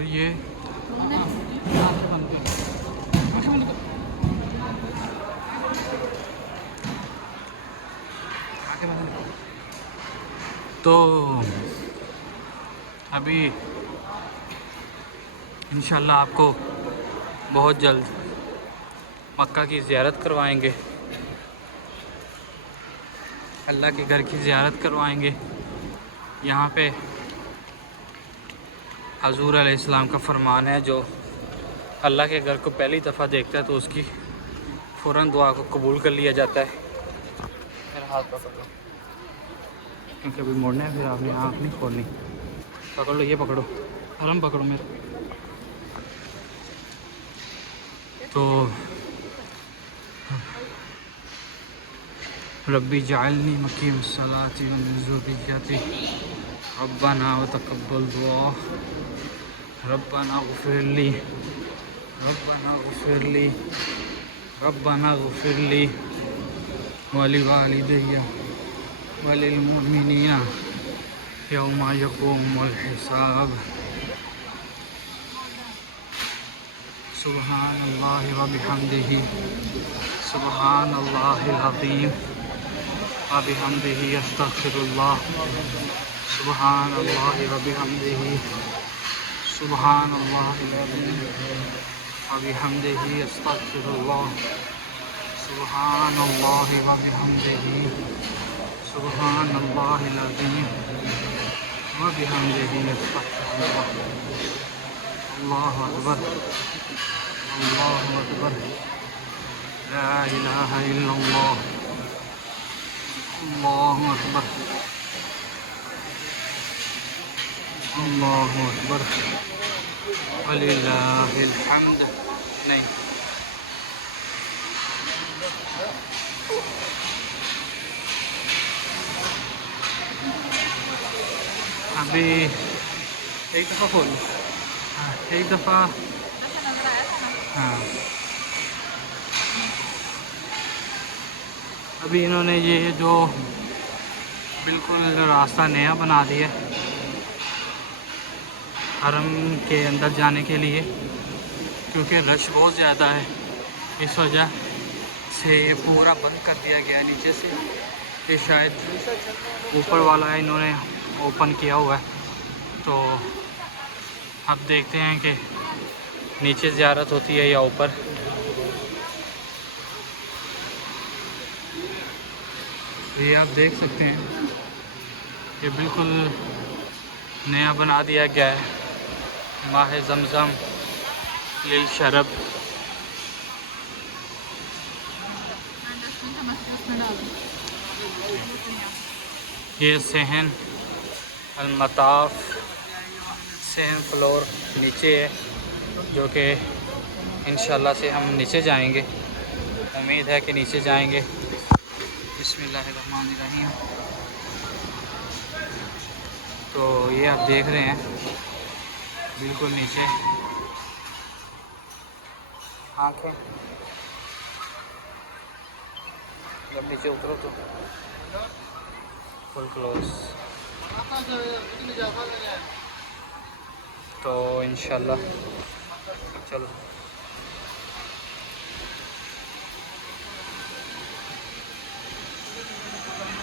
تو یہ تو ابھی انشاءاللہ آپ کو بہت جلد مکہ کی زیارت کروائیں گے، اللہ کے گھر کی زیارت کروائیں گے۔ یہاں پہ حضور علیہ السلام کا فرمان ہے، جو اللہ کے گھر کو پہلی دفعہ دیکھتا ہے تو اس کی فوراً دعا کو قبول کر لیا جاتا ہے۔ میرا ہاتھ پکڑ لو کیونکہ ابھی موڑنا ہے، پھر آپ نے آنکھ نہیں کھولنی۔ پکڑ لو، یہ پکڑو، آرام پکڑو میرا۔ تو ربی جعلنی مقیم الصلاۃ ومن ذریتی ربنا وتقبل دعا ربنا اغفر لی ربنا اغفر لی ربنا اغفر لی ولوالدی وللمؤمنین یوم یقوم الحساب۔ سبحان اللہ وبحمدہ سبحان اللہ العظیم وبحمدہ استغفر اللہ سبحان اللہ وبحمدہ سبحان اللہ العظیم وبحمدہ استغفر اللہ سبحان اللہ وبحمدہ سبحان اللہ العظیم وبحمدہ استغفر اللہ۔ اللہ اکبر اللہ اکبر لا الہ الا اللہ اللہ اکبر اللہ اکبر وللہ الحمد۔ نہیں، ابھی ایک دفعہ کھول، ایک دفعہ، ہاں ابھی انہوں نے یہ جو بالکل راستہ نیا بنا دیا حرم کے اندر جانے کے لیے، کیونکہ رش بہت زیادہ ہے، اس وجہ سے یہ پورا بند کر دیا گیا ہے نیچے سے۔ یہ شاید اوپر والا انہوں نے اوپن کیا ہوا ہے، تو اب دیکھتے ہیں کہ نیچے زیارت ہوتی ہے یا اوپر۔ یہ آپ دیکھ سکتے ہیں، یہ بالکل نیا بنا دیا گیا ہے، ماہ زمزم للشرب۔ یہ صحن المطاف، صحن فلور نیچے ہے، جو کہ انشاءاللہ سے ہم نیچے جائیں گے، امید ہے کہ نیچے جائیں گے۔ بسم اللہ الرحمن الرحیم۔ تو یہ آپ دیکھ رہے ہیں بالکل نیچے، آنکھیں جب نیچے اترو تو فل کلوز۔ تو انشاءاللہ چلو